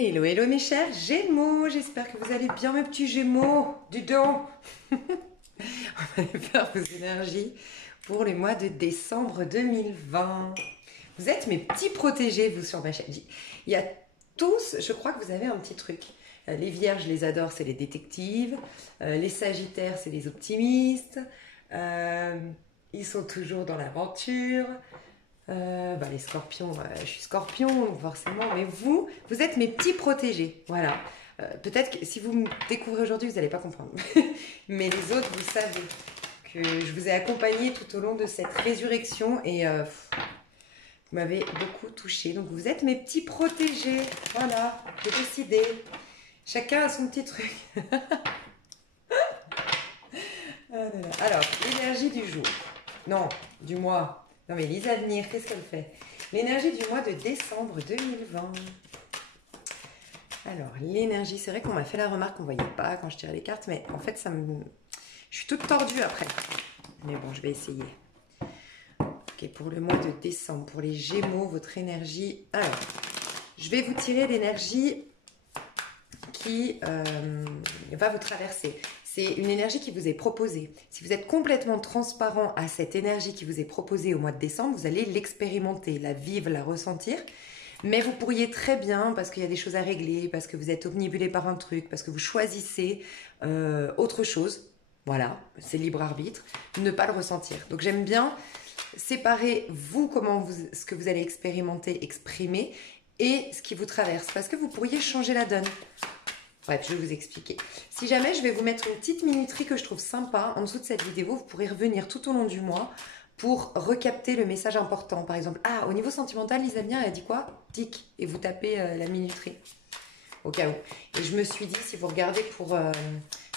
Hello, hello mes chers Gémeaux, j'espère que vous allez bien mes petits Gémeaux, du don. On va aller faire vos énergies pour le mois de décembre 2020. Vous êtes mes petits protégés, vous sur ma chaîne. Il y a tous, je crois que vous avez un petit truc. Les vierges, je les adore, c'est les détectives. Les sagittaires, c'est les optimistes. Ils sont toujours dans l'aventure. Les scorpions, je suis scorpion, donc forcément, mais vous êtes mes petits protégés, voilà. Peut-être que si vous me découvrez aujourd'hui, vous n'allez pas comprendre. Mais les autres, vous savez que je vous ai accompagné tout au long de cette résurrection et vous m'avez beaucoup touché. Donc vous êtes mes petits protégés, voilà, j'ai décidé. Chacun a son petit truc. Alors, l'énergie du jour. Non, du mois. Non mais Lise à venir, qu'est-ce qu'elle fait? L'énergie du mois de décembre 2020. Alors, l'énergie, c'est vrai qu'on m'a fait la remarque qu'on ne voyait pas quand je tirais les cartes, mais en fait, je suis toute tordue après. Mais bon, je vais essayer. Ok, pour le mois de décembre, pour les Gémeaux, votre énergie... Alors, je vais vous tirer l'énergie qui va vous traverser. C'est une énergie qui vous est proposée. Si vous êtes complètement transparent à cette énergie qui vous est proposée au mois de décembre, vous allez l'expérimenter, la vivre, la ressentir. Mais vous pourriez très bien, parce qu'il y a des choses à régler, parce que vous êtes omnibulé par un truc, parce que vous choisissez autre chose, voilà, c'est libre arbitre, ne pas le ressentir. Donc j'aime bien séparer ce que vous allez expérimenter, exprimer, et ce qui vous traverse, parce que vous pourriez changer la donne. Bref, je vais vous expliquer. Si jamais je vais vous mettre une petite minuterie que je trouve sympa en dessous de cette vidéo, vous pourrez revenir tout au long du mois pour recapter le message important. Par exemple, au niveau sentimental, Lisa vient, elle a dit quoi? Tic. Et vous tapez la minuterie. Au cas où. Et je me suis dit, si vous regardez pour,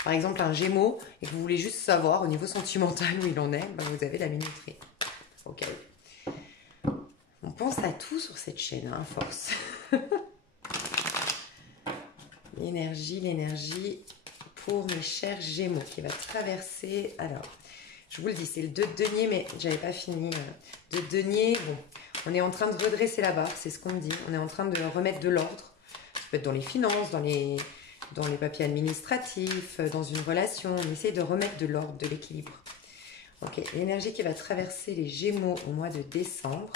par exemple, un Gémeaux et que vous voulez juste savoir au niveau sentimental où il en est, vous avez la minuterie. Au cas où. On pense à tout sur cette chaîne, à force. L'énergie pour mes chers Gémeaux qui va traverser. Alors, je vous le dis, c'est le 2 de denier, mais j'avais pas fini. 2 de denier, bon, on est en train de redresser la barre, c'est ce qu'on me dit. On est en train de remettre de l'ordre. Ça peut être dans les finances, dans les papiers administratifs, dans une relation. On essaie de remettre de l'ordre, de l'équilibre. Ok, l'énergie qui va traverser les Gémeaux au mois de décembre.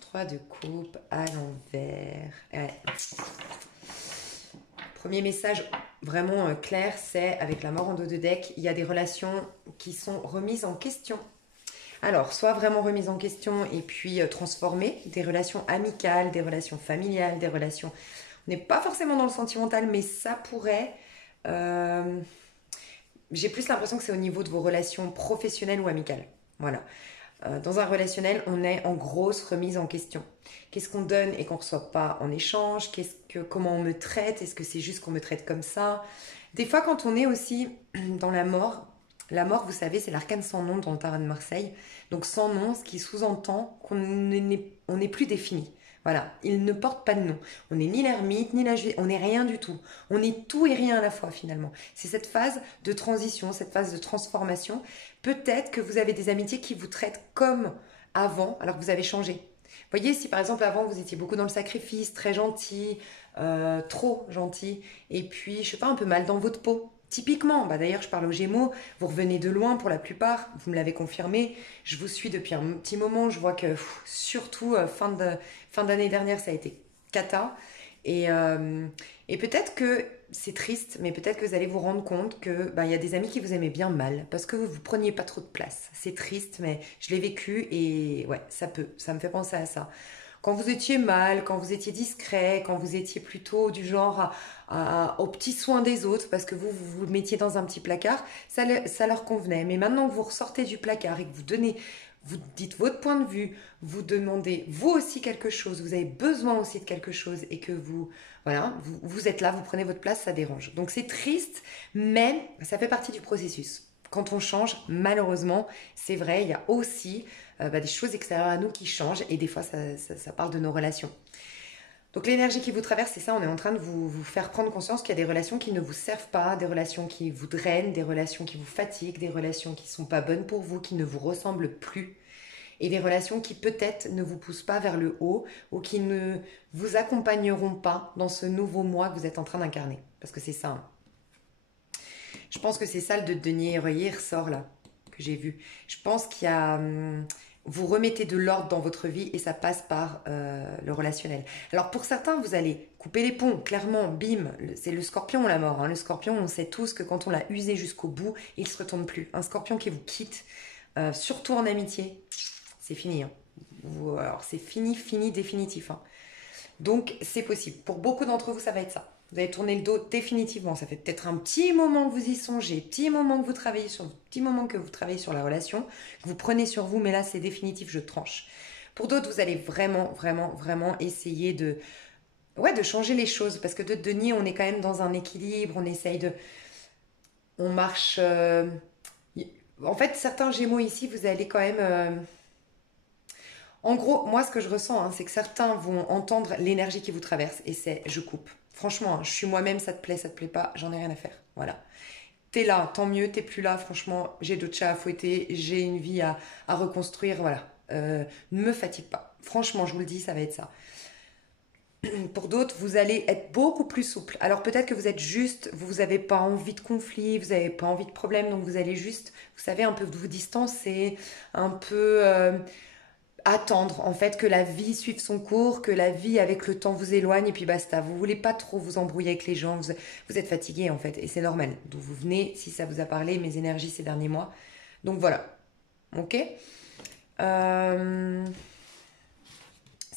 3 de coupe à l'envers. Ouais. Premier message vraiment clair, c'est avec la mort en dos de deck, il y a des relations qui sont remises en question. Alors, soit vraiment remises en question et puis transformées, des relations amicales, des relations familiales, des relations... On n'est pas forcément dans le sentimental, mais ça pourrait... J'ai plus l'impression que c'est au niveau de vos relations professionnelles ou amicales. Voilà. Dans un relationnel, on est en grosse remise en question. Qu'est-ce qu'on donne et qu'on ne reçoit pas en échange? Comment on me traite? Est-ce que c'est juste qu'on me traite comme ça? Des fois, quand on est aussi dans la mort, vous savez, c'est l'arcane sans nom dans le tarot de Marseille. Donc sans nom, ce qui sous-entend qu'on n'est plus défini. Voilà, il ne porte pas de nom. On n'est ni l'ermite, ni la juive, on n'est rien du tout. On est tout et rien à la fois finalement. C'est cette phase de transition, cette phase de transformation. Peut-être que vous avez des amitiés qui vous traitent comme avant, alors que vous avez changé. Vous voyez, si par exemple avant vous étiez beaucoup dans le sacrifice, très gentil, trop gentil, et puis je sais pas, un peu mal dans votre peau. Typiquement, d'ailleurs je parle aux Gémeaux, vous revenez de loin pour la plupart, vous me l'avez confirmé, je vous suis depuis un petit moment, je vois que surtout fin d'année dernière ça a été cata, et peut-être que c'est triste, mais peut-être que vous allez vous rendre compte que y a des amis qui vous aimaient bien mal, parce que vous preniez pas trop de place. C'est triste, mais je l'ai vécu, et ouais, ça me fait penser à ça. Quand vous étiez mal, quand vous étiez discret, quand vous étiez plutôt du genre aux petits soins des autres, parce que vous mettiez dans un petit placard, ça leur convenait. Mais maintenant que vous ressortez du placard et que vous dites votre point de vue, vous demandez vous aussi quelque chose, vous avez besoin aussi de quelque chose et que vous êtes là, vous prenez votre place, ça dérange. Donc c'est triste, mais ça fait partie du processus. Quand on change, malheureusement, c'est vrai, il y a aussi des choses extérieures à nous qui changent et des fois, ça parle de nos relations. Donc l'énergie qui vous traverse, c'est ça, on est en train de vous faire prendre conscience qu'il y a des relations qui ne vous servent pas, des relations qui vous drainent, des relations qui vous fatiguent, des relations qui ne sont pas bonnes pour vous, qui ne vous ressemblent plus. et des relations qui peut-être ne vous poussent pas vers le haut ou qui ne vous accompagneront pas dans ce nouveau moi que vous êtes en train d'incarner. Parce que c'est ça, hein. Je pense que c'est ça le de denier ressort là, que j'ai vu. Je pense qu'il y a... vous remettez de l'ordre dans votre vie et ça passe par le relationnel. Alors pour certains, vous allez couper les ponts, clairement, bim, c'est le scorpion la mort, hein. Le scorpion, on sait tous que quand on l'a usé jusqu'au bout, il ne se retourne plus. Un scorpion qui vous quitte, surtout en amitié, c'est fini, hein. Alors c'est fini, fini, définitif, hein. Donc c'est possible. Pour beaucoup d'entre vous, ça va être ça. Vous allez tourner le dos définitivement. Ça fait peut-être un petit moment que vous y songez, petit moment que vous travaillez sur la relation, que vous prenez sur vous, mais là c'est définitif, je tranche. Pour d'autres, vous allez vraiment, vraiment, vraiment essayer de changer les choses. Parce que de Denis, on est quand même dans un équilibre, on essaye de... On marche... En fait, certains Gémeaux ici, vous allez quand même... En gros, moi, ce que je ressens, hein, c'est que certains vont entendre l'énergie qui vous traverse et c'est je coupe. Franchement, hein, je suis moi-même, ça te plaît pas, j'en ai rien à faire. Voilà. T'es là, tant mieux, t'es plus là, franchement, j'ai d'autres chats à fouetter, j'ai une vie à reconstruire, voilà. Ne me fatigue pas. Franchement, je vous le dis, ça va être ça. Pour d'autres, vous allez être beaucoup plus souple. Alors peut-être que vous êtes juste, vous n'avez pas envie de conflit, vous n'avez pas envie de problème, donc vous allez juste, vous savez, un peu vous distancer, un peu... attendre en fait que la vie suive son cours, que la vie avec le temps vous éloigne et puis basta. Vous voulez pas trop vous embrouiller avec les gens, vous êtes fatigué en fait et c'est normal. D'où vous venez, si ça vous a parlé, mes énergies ces derniers mois. Donc voilà, ok. Euh,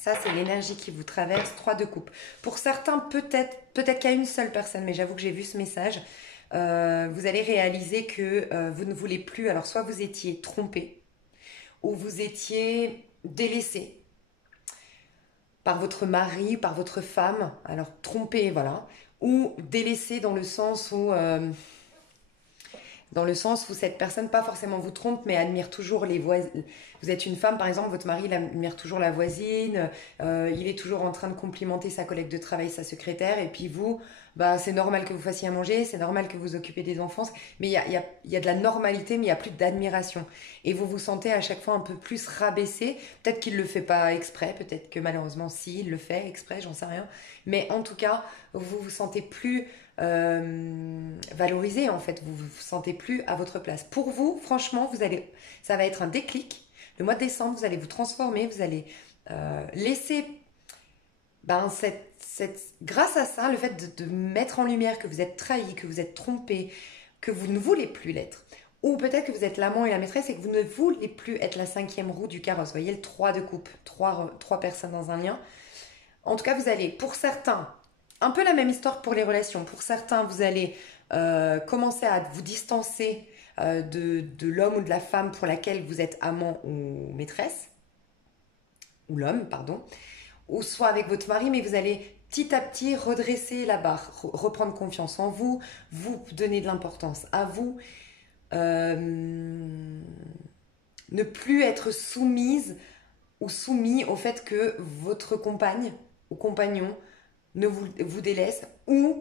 Ça c'est l'énergie qui vous traverse, 3 de coupe. Pour certains peut-être qu'il y a une seule personne, mais j'avoue que j'ai vu ce message. Vous allez réaliser que vous ne voulez plus, alors soit vous étiez trompé ou vous étiez délaissé par votre mari, par votre femme, alors trompé, voilà, ou délaissé dans le sens où cette personne, pas forcément vous trompe, mais admire toujours les voisins. Vous êtes une femme, par exemple, votre mari il admire toujours la voisine, il est toujours en train de complimenter sa collègue de travail, sa secrétaire, et puis vous, bah, c'est normal que vous fassiez à manger, c'est normal que vous occupez des enfants, mais il y a de la normalité, mais il n'y a plus d'admiration. Et vous vous sentez à chaque fois un peu plus rabaissé. Peut-être qu'il ne le fait pas exprès, peut-être que malheureusement, si, il le fait exprès, j'en sais rien. Mais en tout cas, vous vous sentez plus valorisé en fait, vous vous sentez plus à votre place. Pour vous, franchement, ça va être un déclic. Le mois de décembre, vous allez vous transformer, vous allez laisser, grâce à ça, le fait de mettre en lumière que vous êtes trahi, que vous êtes trompé, que vous ne voulez plus l'être. Ou peut-être que vous êtes l'amant et la maîtresse et que vous ne voulez plus être la 5e roue du carrosse. Vous voyez le 3 de coupe, trois personnes dans un lien. En tout cas, vous allez, pour certains, un peu la même histoire pour les relations. Pour certains, vous allez commencer à vous distancer de l'homme ou de la femme pour laquelle vous êtes amant ou maîtresse, ou l'homme, pardon, ou soit avec votre mari, mais vous allez petit à petit redresser la barre, reprendre confiance en vous, vous donner de l'importance à vous, ne plus être soumise ou soumis au fait que votre compagne ou compagnon ne vous délaisse ou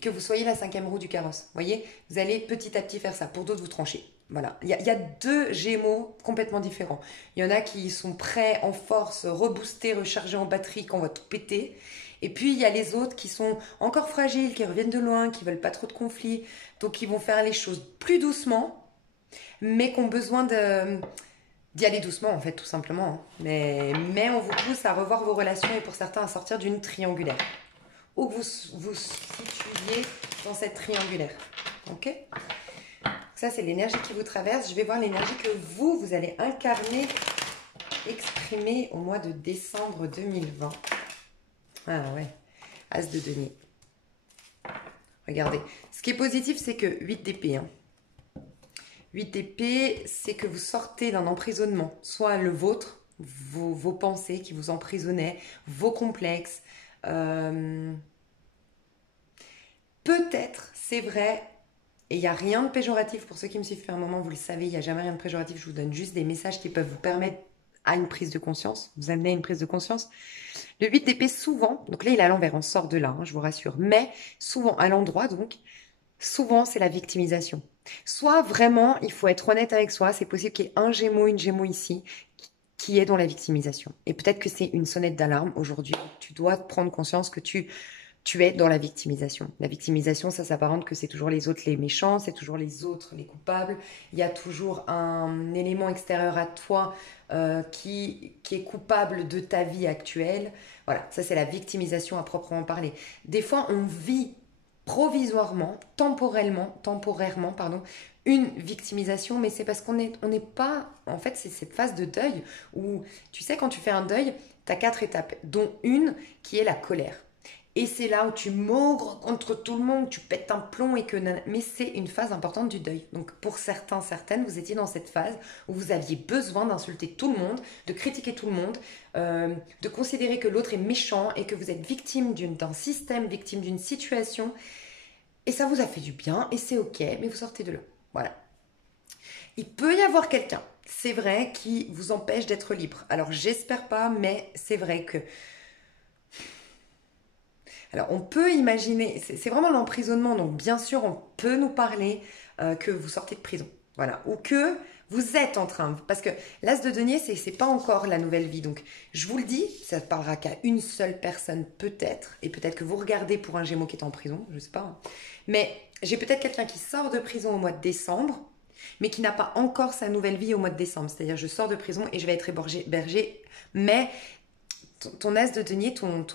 que vous soyez la 5e roue du carrosse. Vous voyez, vous allez petit à petit faire ça. Pour d'autres, vous tranchez. Voilà. Il y a 2 Gémeaux complètement différents. Il y en a qui sont prêts, en force, reboostés, rechargés en batterie, quand on va tout péter. Et puis, il y a les autres qui sont encore fragiles, qui reviennent de loin, qui veulent pas trop de conflits. Donc, qui vont faire les choses plus doucement, mais qui ont besoin d'y aller doucement, en fait, tout simplement, hein. Mais on vous pousse à revoir vos relations et pour certains à sortir d'une triangulaire. Ou que vous situiez dans cette triangulaire. Ok? Ça, c'est l'énergie qui vous traverse. Je vais voir l'énergie que vous allez incarner, exprimer au mois de décembre 2020. Ah ouais, As de denier. Regardez. Ce qui est positif, c'est que 8 d'épée, hein. 8 d'épée, c'est que vous sortez d'un emprisonnement, soit le vôtre, vos pensées qui vous emprisonnaient, vos complexes. Peut-être, c'est vrai, et il n'y a rien de péjoratif pour ceux qui me suivent depuis un moment, vous le savez, il n'y a jamais rien de péjoratif, je vous donne juste des messages qui peuvent vous permettre à une prise de conscience, vous amener à une prise de conscience. Le 8 d'épée, souvent, donc là il est à l'envers, on sort de là, hein, je vous rassure, mais souvent, à l'endroit donc, souvent c'est la victimisation. Soit vraiment, il faut être honnête avec soi, c'est possible qu'il y ait un Gémeaux, une Gémeaux ici, qui est dans la victimisation. Et peut-être que c'est une sonnette d'alarme aujourd'hui. Tu dois prendre conscience que tu es dans la victimisation. La victimisation, ça s'apparente que c'est toujours les autres les méchants, c'est toujours les autres les coupables. Il y a toujours un élément extérieur à toi qui est coupable de ta vie actuelle. Voilà, ça c'est la victimisation à proprement parler. Des fois, on vit provisoirement, temporairement, pardon, une victimisation, mais c'est parce on n'est pas... En fait, c'est cette phase de deuil où, tu sais, quand tu fais un deuil, tu as 4 étapes, dont une qui est la colère. Et c'est là où tu maugres contre tout le monde, tu pètes un plomb et que... Mais c'est une phase importante du deuil. Donc pour certains, certaines, vous étiez dans cette phase où vous aviez besoin d'insulter tout le monde, de critiquer tout le monde, de considérer que l'autre est méchant et que vous êtes victime d'un système, victime d'une situation. Et ça vous a fait du bien et c'est ok, mais vous sortez de là. Voilà. Il peut y avoir quelqu'un, c'est vrai, qui vous empêche d'être libre. Alors j'espère pas, mais c'est vrai que... Alors on peut imaginer, c'est vraiment l'emprisonnement, donc bien sûr on peut nous parler que vous sortez de prison. Voilà. Ou que vous êtes en train... Parce que l'as de denier, c'est pas encore la nouvelle vie. Donc je vous le dis, ça ne parlera qu'à une seule personne peut-être. Et peut-être que vous regardez pour un Gémeaux qui est en prison, je sais pas, hein. Mais j'ai peut-être quelqu'un qui sort de prison au mois de décembre, mais qui n'a pas encore sa nouvelle vie au mois de décembre. C'est-à-dire, je sors de prison et je vais être hébergé, mais ton as de denier, ton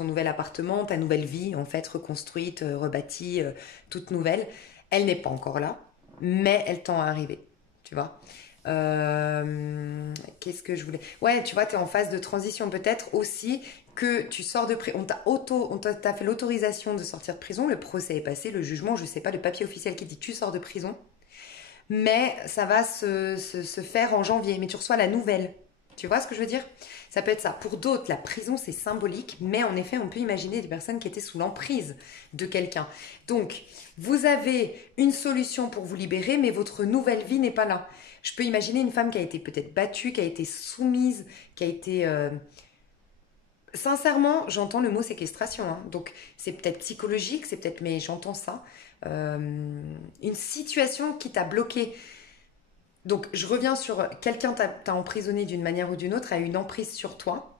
nouvel appartement, ta nouvelle vie, en fait, reconstruite, rebâtie, toute nouvelle, elle n'est pas encore là, mais elle tend à arriver, tu vois. Qu'est-ce que je voulais... Ouais, tu vois, tu es en phase de transition. Peut-être aussi que tu sors de prison. On t'a fait l'autorisation de sortir de prison, le procès est passé, le jugement, je sais pas, le papier officiel qui dit tu sors de prison, mais ça va se faire en janvier. Mais tu reçois la nouvelle. Tu vois ce que je veux dire? Ça peut être ça. Pour d'autres, la prison, c'est symbolique, mais en effet, on peut imaginer des personnes qui étaient sous l'emprise de quelqu'un. Donc, vous avez une solution pour vous libérer, mais votre nouvelle vie n'est pas là. Je peux imaginer une femme qui a été peut-être battue, qui a été soumise, qui a été... Sincèrement, j'entends le mot séquestration, hein. Donc, c'est peut-être psychologique, c'est peut-être... Mais j'entends ça. Une situation qui t'a bloqué. Donc, je reviens sur quelqu'un t'a emprisonné d'une manière ou d'une autre, a eu une emprise sur toi.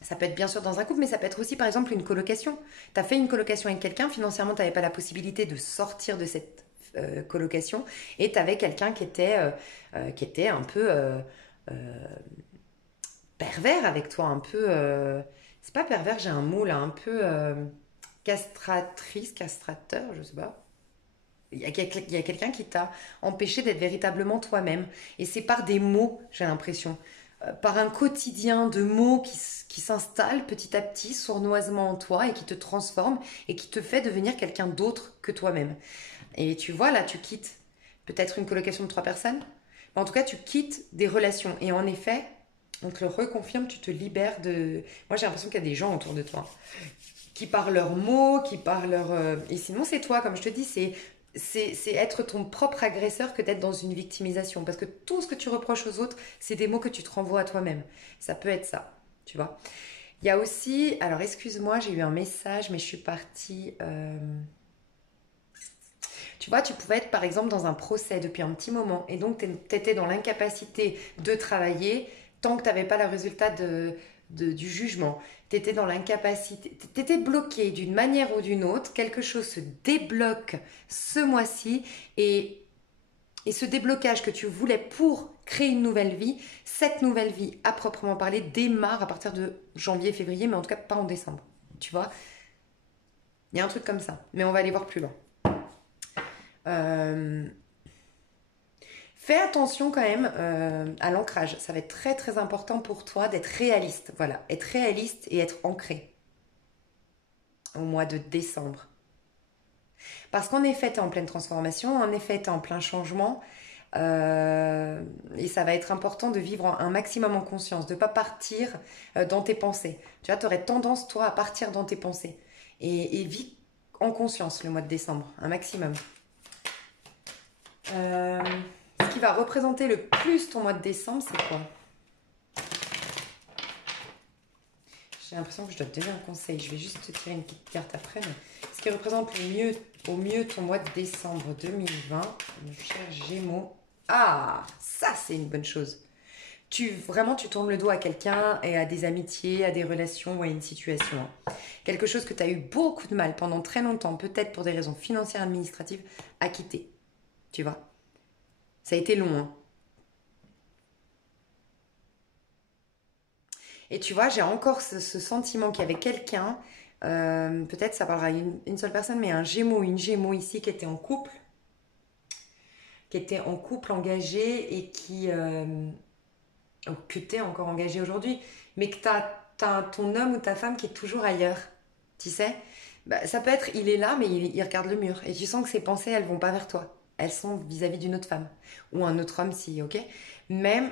Ça peut être bien sûr dans un couple, mais ça peut être aussi par exemple une colocation. Tu as fait une colocation avec quelqu'un, financièrement, tu n'avais pas la possibilité de sortir de cette colocation et tu avais quelqu'un qui était un peu pervers avec toi, un peu... c'est pas pervers, j'ai un mot là, un peu castratrice, castrateur, je sais pas. Il y a quelqu'un qui t'a empêché d'être véritablement toi-même. Et c'est par des mots, j'ai l'impression. Par un quotidien de mots qui s'installe petit à petit, sournoisement en toi et qui te transforme et qui te fait devenir quelqu'un d'autre que toi-même. Et tu vois, là, tu quittes peut-être une colocation de 3 personnes. Mais en tout cas, tu quittes des relations. Et en effet, on te le reconfirme, tu te libères de... Moi, j'ai l'impression qu'il y a des gens autour de toi qui parlent leurs mots, qui parlent leurs... Et sinon, c'est toi, comme je te dis, c'est être ton propre agresseur que d'être dans une victimisation. Parce que tout ce que tu reproches aux autres, c'est des mots que tu te renvoies à toi-même. Ça peut être ça, tu vois. Il y a aussi... Alors, excuse-moi, j'ai eu un message, mais je suis partie... Tu vois, tu pouvais être par exemple dans un procès depuis un petit moment et donc tu étais dans l'incapacité de travailler tant que tu n'avais pas le résultat du jugement. Tu étais dans l'incapacité, tu étais bloqué d'une manière ou d'une autre, quelque chose se débloque ce mois-ci et ce déblocage que tu voulais pour créer une nouvelle vie, cette nouvelle vie à proprement parler démarre à partir de janvier, février, mais en tout cas pas en décembre. Tu vois, il y a un truc comme ça, mais on va aller voir plus loin. Euh, Fais attention quand même à l'ancrage. Ça va être très très important pour toi d'être réaliste. Voilà, être réaliste et être ancré au mois de décembre. Parce qu'en effet, tu es en pleine transformation, en effet, tu es en plein changement. Et ça va être important de vivre un maximum en conscience, de ne pas partir dans tes pensées. Tu vois, tu aurais tendance, toi, à partir dans tes pensées. Et vis en conscience le mois de décembre, un maximum. Ce qui va représenter le plus ton mois de décembre, c'est quoi? J'ai l'impression que je dois te donner un conseil. Je vais juste te tirer une petite carte après. Mais ce qui représente au mieux ton mois de décembre 2020, mon cher Gémeaux. Ah, ça c'est une bonne chose. Vraiment, tu tournes le dos à quelqu'un et à des amitiés, à des relations ou à une situation, hein. Quelque chose que tu as eu beaucoup de mal pendant très longtemps, peut-être pour des raisons financières, administratives, à quitter. Tu vois? Ça a été long, hein. Et tu vois, j'ai encore ce sentiment qu'il y avait quelqu'un, peut-être ça parlera à une seule personne, mais un Gémeaux, une Gémeaux ici qui était en couple engagé et que tu es encore engagé aujourd'hui, mais que tu as ton homme ou ta femme qui est toujours ailleurs, tu sais, bah, ça peut être, il est là, mais il regarde le mur. Et tu sens que ses pensées, elles vont pas vers toi. Elles sont vis-à-vis d'une autre femme. Ou un autre homme, si, ok. Même,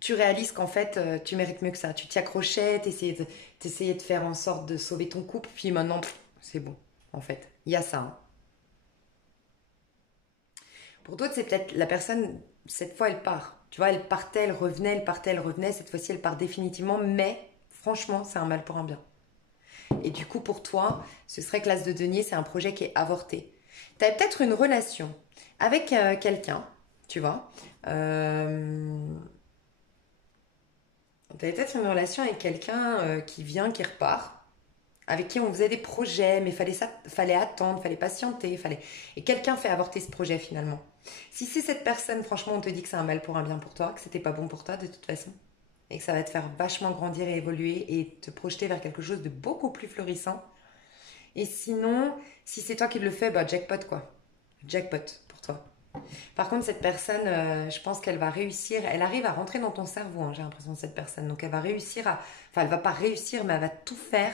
tu réalises qu'en fait, tu mérites mieux que ça. Tu t'y accrochais, t'essayais de faire en sorte de sauver ton couple, puis maintenant, c'est bon, en fait. Il y a ça, hein. Pour d'autres, c'est peut-être la personne, cette fois, elle part. Tu vois, elle partait, elle revenait, elle partait, elle revenait. Cette fois-ci, elle part définitivement, mais franchement, c'est un mal pour un bien. Et du coup, pour toi, ce serait que l'As de denier, c'est un projet qui est avorté. Tu as peut-être une relation avec quelqu'un, tu vois. Tu as peut-être une relation avec quelqu'un qui vient, qui repart, avec qui on faisait des projets, mais fallait attendre, fallait patienter, fallait... Et quelqu'un fait avorter ce projet finalement. Si c'est cette personne, franchement, on te dit que c'est un mal pour un bien pour toi, que c'était pas bon pour toi de toute façon, et que ça va te faire vachement grandir et évoluer et te projeter vers quelque chose de beaucoup plus florissant. Et sinon, si c'est toi qui le fais, bah jackpot quoi. Jackpot pour toi. Par contre, cette personne, je pense qu'elle va réussir. Elle arrive à rentrer dans ton cerveau, hein, j'ai l'impression de cette personne. Donc elle va réussir à. Enfin, elle va pas réussir, mais elle va tout faire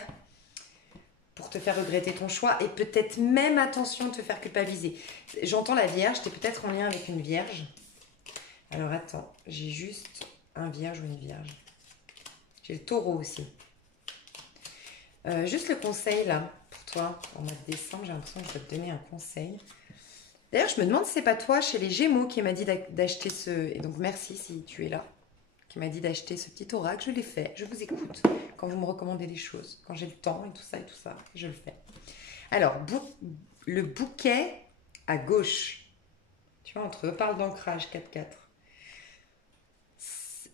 pour te faire regretter ton choix et peut-être même, attention, te faire culpabiliser. J'entends la Vierge, t'es peut-être en lien avec une Vierge. Alors attends, j'ai juste un Vierge ou une Vierge. J'ai le Taureau aussi. Juste le conseil là, pour toi, en mois de décembre, j'ai l'impression que je dois te donner un conseil. D'ailleurs, je me demande si c'est pas toi, chez les Gémeaux, qui m'a dit d'acheter ce... Et donc merci si tu es là. Qui m'a dit d'acheter ce petit oracle. Je l'ai fait, je vous écoute. Quand vous me recommandez des choses, quand j'ai le temps et tout ça, je le fais. Alors, le bouquet à gauche. Tu vois, on te reparle d'ancrage 4-4.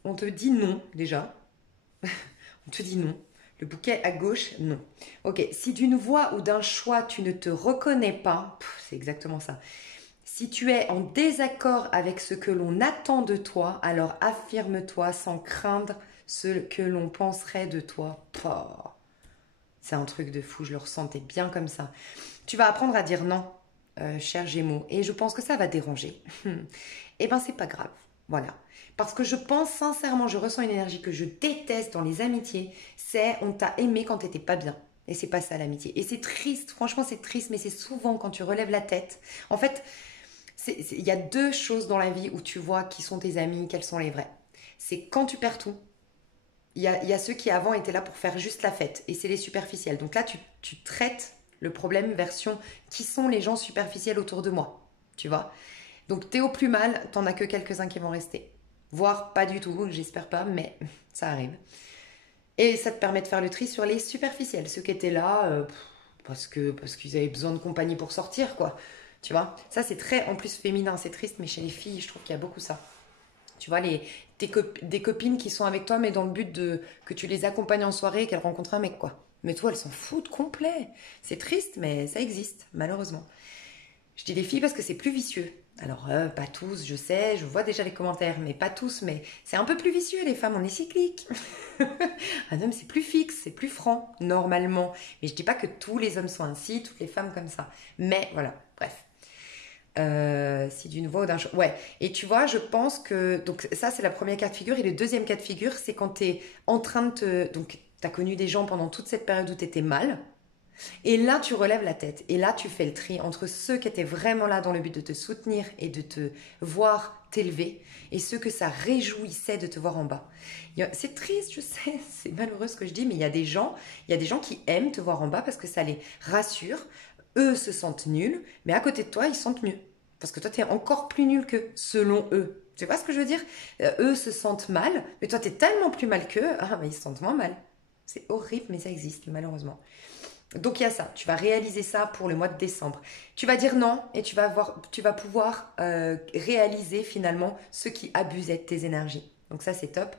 On te dit non, déjà. On te dit non. Le bouquet à gauche, non. Ok, si d'une voix ou d'un choix, tu ne te reconnais pas, c'est exactement ça. Si tu es en désaccord avec ce que l'on attend de toi, alors affirme-toi sans craindre ce que l'on penserait de toi. Oh, c'est un truc de fou, je le ressentais bien comme ça. Tu vas apprendre à dire non, cher Gémeaux, et je pense que ça va déranger. Eh ben, c'est pas grave. Voilà. Parce que je pense sincèrement, je ressens une énergie que je déteste dans les amitiés, c'est on t'a aimé quand t'étais pas bien. Et c'est pas ça l'amitié. Et c'est triste, franchement c'est triste, mais c'est souvent quand tu relèves la tête. En fait, il y a deux choses dans la vie où tu vois qui sont tes amis, quels sont les vrais. C'est quand tu perds tout. Il y a ceux qui avant étaient là pour faire juste la fête, et c'est les superficiels. Donc là, tu traites le problème version qui sont les gens superficiels autour de moi. Tu vois. Donc t'es au plus mal, t'en as que quelques-uns qui vont rester. Voire pas du tout, j'espère pas, mais ça arrive. Et ça te permet de faire le tri sur les superficiels, ceux qui étaient là parce qu'ils avaient besoin de compagnie pour sortir, quoi. Tu vois, ça c'est très en plus féminin, c'est triste, mais chez les filles, je trouve qu'il y a beaucoup ça. Tu vois, des copines qui sont avec toi, mais dans le but de que tu les accompagnes en soirée et qu'elles rencontrent un mec, quoi. Mais toi, elles s'en foutent complet. C'est triste, mais ça existe, malheureusement. Je dis les filles parce que c'est plus vicieux. Alors, pas tous, je sais, je vois déjà les commentaires, mais pas tous, mais c'est un peu plus vicieux, les femmes, on est cyclique. Un homme, c'est plus fixe, c'est plus franc, normalement. Mais je dis pas que tous les hommes sont ainsi, toutes les femmes comme ça. Mais voilà, bref. Si d'une voix ou d'un choix. Ouais, et tu vois, je pense que. Donc, ça, c'est la première cas de figure. Et le deuxième cas de figure, c'est quand tu es en train de te. Donc, tu as connu des gens pendant toute cette période où tu étais mal. Et là, tu relèves la tête. Et là, tu fais le tri entre ceux qui étaient vraiment là dans le but de te soutenir et de te voir t'élever, et ceux que ça réjouissait de te voir en bas. C'est triste, je sais, c'est malheureux ce que je dis, mais il y a des gens qui aiment te voir en bas parce que ça les rassure. Eux se sentent nuls, mais à côté de toi, ils se sentent mieux. Parce que toi, tu es encore plus nul qu'eux, selon eux. Tu vois ce que je veux dire? Eux se sentent mal, mais toi, tu es tellement plus mal qu'eux, ah, mais ils se sentent moins mal. C'est horrible, mais ça existe, malheureusement. Donc il y a ça, tu vas réaliser ça pour le mois de décembre. Tu vas dire non et tu vas pouvoir réaliser finalement ce qui abusait de tes énergies. Donc ça c'est top.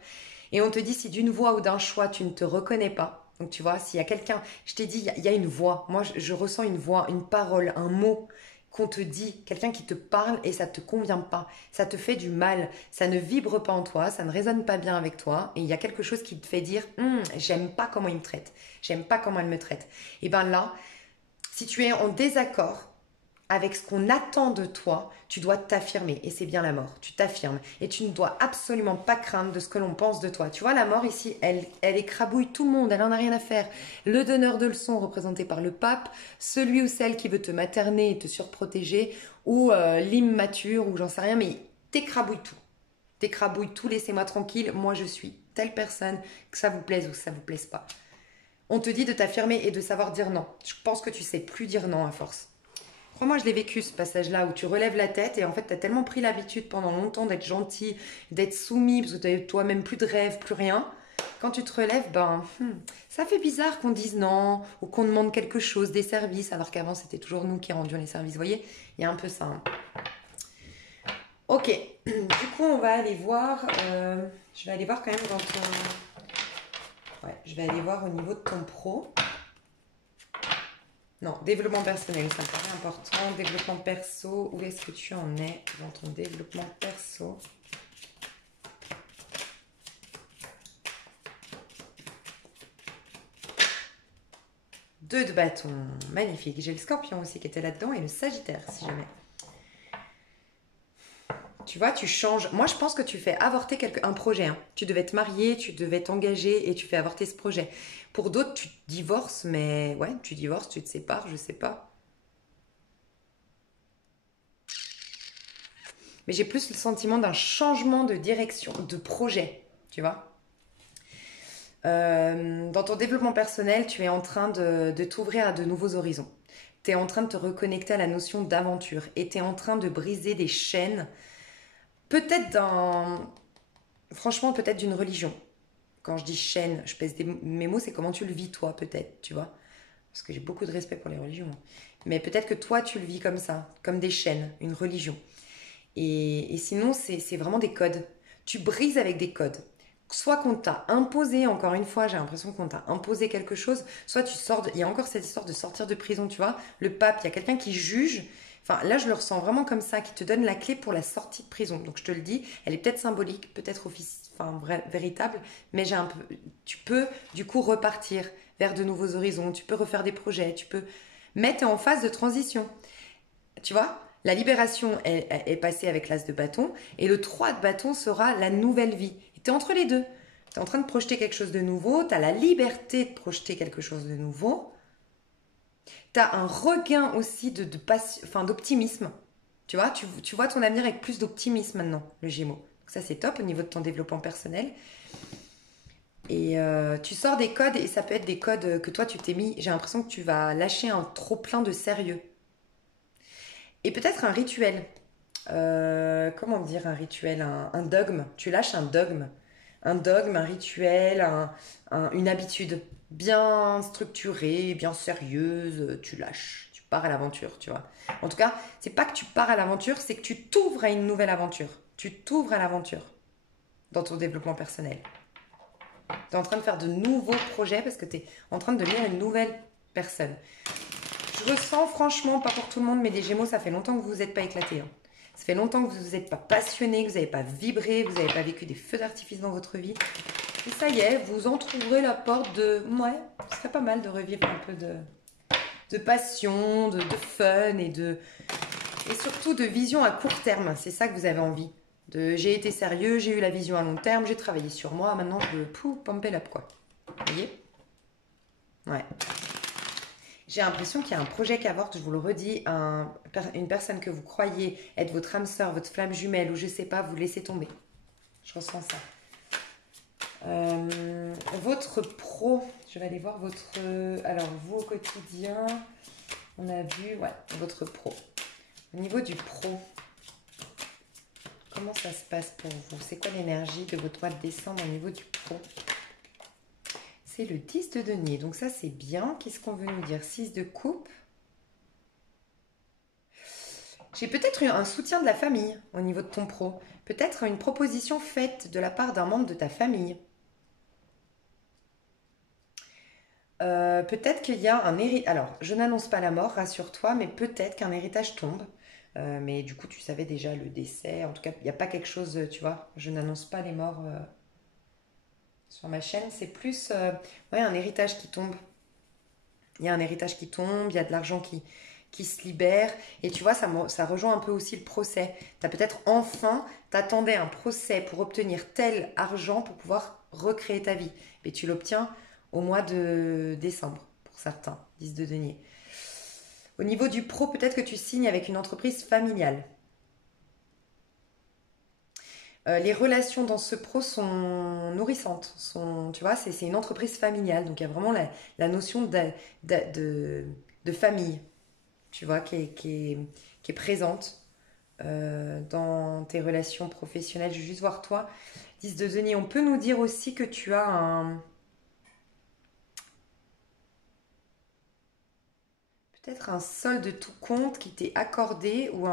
Et on te dit si d'une voix ou d'un choix tu ne te reconnais pas, donc tu vois, s'il y a quelqu'un, je t'ai dit, il y a une voix, moi je ressens une voix, une parole, un mot qu'on te dit, quelqu'un qui te parle et ça ne te convient pas, ça te fait du mal, ça ne vibre pas en toi, ça ne résonne pas bien avec toi et il y a quelque chose qui te fait dire, j'aime pas comment il me traite, j'aime pas comment elle me traite. Et bien là, si tu es en désaccord avec ce qu'on attend de toi, tu dois t'affirmer. Et c'est bien la mort. Tu t'affirmes. Et tu ne dois absolument pas craindre de ce que l'on pense de toi. Tu vois, la mort ici, elle écrabouille tout le monde. Elle n'en a rien à faire. Le donneur de leçons représenté par le pape, celui ou celle qui veut te materner et te surprotéger, ou l'immature, ou j'en sais rien, mais t'écrabouille tout. T'écrabouille tout, laissez-moi tranquille. Moi, je suis telle personne, que ça vous plaise ou que ça vous plaise pas. On te dit de t'affirmer et de savoir dire non. Je pense que tu sais plus dire non à force. Crois-moi, je l'ai vécu ce passage-là où tu relèves la tête et en fait, tu as tellement pris l'habitude pendant longtemps d'être gentil, d'être soumis, parce que tu n'avais toi-même plus de rêve, plus rien. Quand tu te relèves, ça fait bizarre qu'on dise non ou qu'on demande quelque chose, des services, alors qu'avant, c'était toujours nous qui rendions les services. Vous voyez, il y a un peu ça. Hein. Ok, du coup, on va aller voir. Je vais aller voir quand même dans ton. Ouais, je vais aller voir au niveau de ton pro. Non, développement personnel, ça me paraît important. Développement perso, où est-ce que tu en es dans ton développement perso? Deux de bâton, magnifique. J'ai le scorpion aussi qui était là-dedans et le sagittaire, si jamais. Tu vois, tu changes. Moi, je pense que tu fais avorter un projet. Hein. Tu devais te marier, tu devais t'engager et tu fais avorter ce projet. Pour d'autres, tu divorces, mais ouais, tu divorces, tu te sépares, je sais pas. Mais j'ai plus le sentiment d'un changement de direction, de projet, tu vois. Dans ton développement personnel, tu es en train de t'ouvrir à de nouveaux horizons. Tu es en train de te reconnecter à la notion d'aventure et tu es en train de briser des chaînes, peut-être franchement, peut-être d'une religion. Quand je dis chaîne, je pèse mes mots, c'est comment tu le vis toi, peut-être, tu vois. Parce que j'ai beaucoup de respect pour les religions. Mais peut-être que toi, tu le vis comme ça, comme des chaînes, une religion. Et sinon, c'est vraiment des codes. Tu brises avec des codes. Soit qu'on t'a imposé, encore une fois, j'ai l'impression qu'on t'a imposé quelque chose, soit tu sors il y a encore cette histoire de sortir de prison, tu vois. Le pape, il y a quelqu'un qui juge, enfin là je le ressens vraiment comme ça, qui te donne la clé pour la sortie de prison. Donc je te le dis, elle est peut-être symbolique, peut-être véritable, mais tu peux du coup repartir vers de nouveaux horizons, tu peux refaire des projets, tu peux mettre en phase de transition. Tu vois, la libération est passée avec l'as de bâton et le 3 de bâton sera la nouvelle vie. Tu es entre les deux. Tu es en train de projeter quelque chose de nouveau, tu as la liberté de projeter quelque chose de nouveau. Tu as un regain aussi d'optimisme. Tu vois, tu vois ton avenir avec plus d'optimisme maintenant, le Gémeaux. Donc ça, c'est top au niveau de ton développement personnel. Et tu sors des codes et ça peut être des codes que toi, tu t'es mis. J'ai l'impression que tu vas lâcher un trop plein de sérieux. Et peut-être un rituel. Comment dire un rituel, un dogme. Tu lâches un dogme. Un dogme, un rituel, une habitude bien structurée, bien sérieuse. Tu lâches. Tu pars à l'aventure, tu vois. En tout cas, c'est pas que tu pars à l'aventure, c'est que tu t'ouvres à une nouvelle aventure. Tu t'ouvres à l'aventure dans ton développement personnel. Tu es en train de faire de nouveaux projets parce que tu es en train de devenir une nouvelle personne. Je ressens franchement, pas pour tout le monde, mais des Gémeaux, ça fait longtemps que vous vous êtes pas éclatés. Hein. Ça fait longtemps que vous n'êtes pas passionné, que vous n'avez pas vibré, que vous n'avez pas vécu des feux d'artifice dans votre vie. Et ça y est, vous entrourez la porte de... Ouais, ce serait pas mal de revivre un peu de passion, de fun et surtout de vision à court terme. C'est ça que vous avez envie. J'ai été sérieux, j'ai eu la vision à long terme, j'ai travaillé sur moi, maintenant je veux pump it up, quoi. Vous voyez? Ouais. J'ai l'impression qu'il y a un projet qui avorte, je vous le redis, une personne que vous croyez être votre âme sœur, votre flamme jumelle, ou je sais pas, vous laissez tomber. Je ressens ça. Votre pro, je vais aller voir votre... Alors, vous au quotidien, on a vu, ouais, votre pro. Au niveau du pro, comment ça se passe pour vous? C'est quoi l'énergie de votre mois de décembre au niveau du pro? c'est le 10 de denier. Donc ça, c'est bien. Qu'est-ce qu'on veut nous dire? 6 de coupe. J'ai peut-être eu un soutien de la famille au niveau de ton pro. Peut-être une proposition faite de la part d'un membre de ta famille. Peut-être qu'il y a un héritage. Alors, je n'annonce pas la mort, rassure-toi, mais peut-être qu'un héritage tombe. Mais du coup, tu savais déjà le décès. En tout cas, il n'y a pas quelque chose, tu vois. Je n'annonce pas les morts sur ma chaîne. C'est plus ouais, un héritage qui tombe. Il y a un héritage qui tombe, il y a de l'argent qui se libère. Et tu vois, ça rejoint un peu aussi le procès. Tu as peut-être enfin, t'attendais un procès pour obtenir tel argent pour pouvoir recréer ta vie. Et tu l'obtiens au mois de décembre, pour certains, 10 de denier. Au niveau du pro, peut-être que tu signes avec une entreprise familiale. Les relations dans ce pro sont nourrissantes. Tu vois, c'est une entreprise familiale. Donc il y a vraiment la notion de famille, tu vois, qui est présente dans tes relations professionnelles. Je vais juste voir toi. 10 de denier, on peut nous dire aussi que tu as peut-être un solde de tout compte qui t'est accordé ou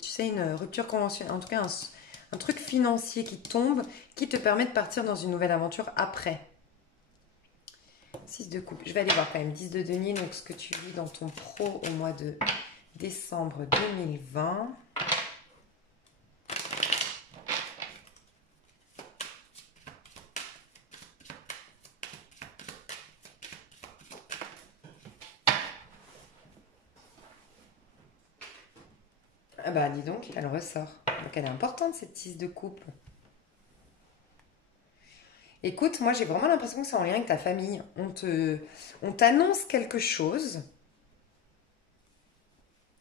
tu sais, une rupture conventionnelle, en tout cas un truc financier qui tombe, qui te permet de partir dans une nouvelle aventure après. 6 de coupe. Je vais aller voir quand même 10 de denier, donc ce que tu vis dans ton pro au mois de décembre 2020. Ah bah dis donc, elle ressort. Donc elle est importante cette 6 de coupe. Écoute, moi j'ai vraiment l'impression que c'est en lien avec ta famille. On t'annonce quelque chose.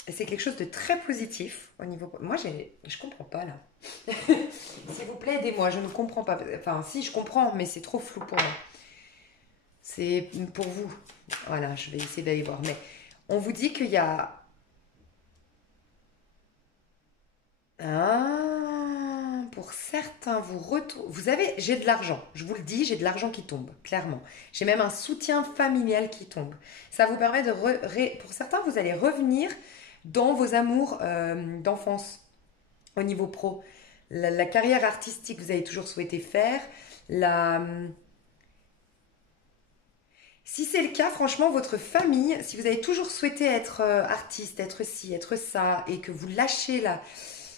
Et c'est quelque chose de très positif au niveau. Moi je comprends pas là. S'il vous plaît, aidez-moi, je ne comprends pas. Enfin, si je comprends, mais c'est trop flou pour moi. C'est pour vous. Voilà, je vais essayer d'aller voir. Mais on vous dit qu'il y a. Ah, pour certains, vous avez, j'ai de l'argent, je vous le dis, j'ai de l'argent qui tombe, clairement. J'ai même un soutien familial qui tombe. Ça vous permet pour certains, vous allez revenir dans vos amours d'enfance au niveau pro. La carrière artistique, vous avez toujours souhaité faire. La, Si c'est le cas, franchement, votre famille, si vous avez toujours souhaité être artiste, être ci, être ça, et que vous lâchez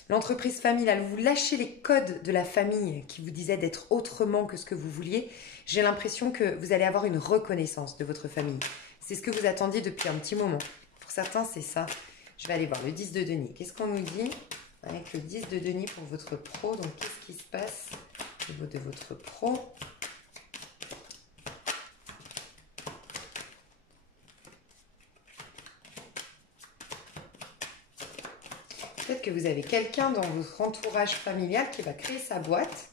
l'entreprise familiale, vous lâchez les codes de la famille qui vous disaient d'être autrement que ce que vous vouliez, j'ai l'impression que vous allez avoir une reconnaissance de votre famille. C'est ce que vous attendiez depuis un petit moment. Pour certains, c'est ça. Je vais aller voir le 10 de denier. Qu'est-ce qu'on nous dit avec le 10 de denier pour votre pro? Donc, qu'est-ce qui se passe au niveau de votre pro? Peut-être que vous avez quelqu'un dans votre entourage familial qui va créer sa boîte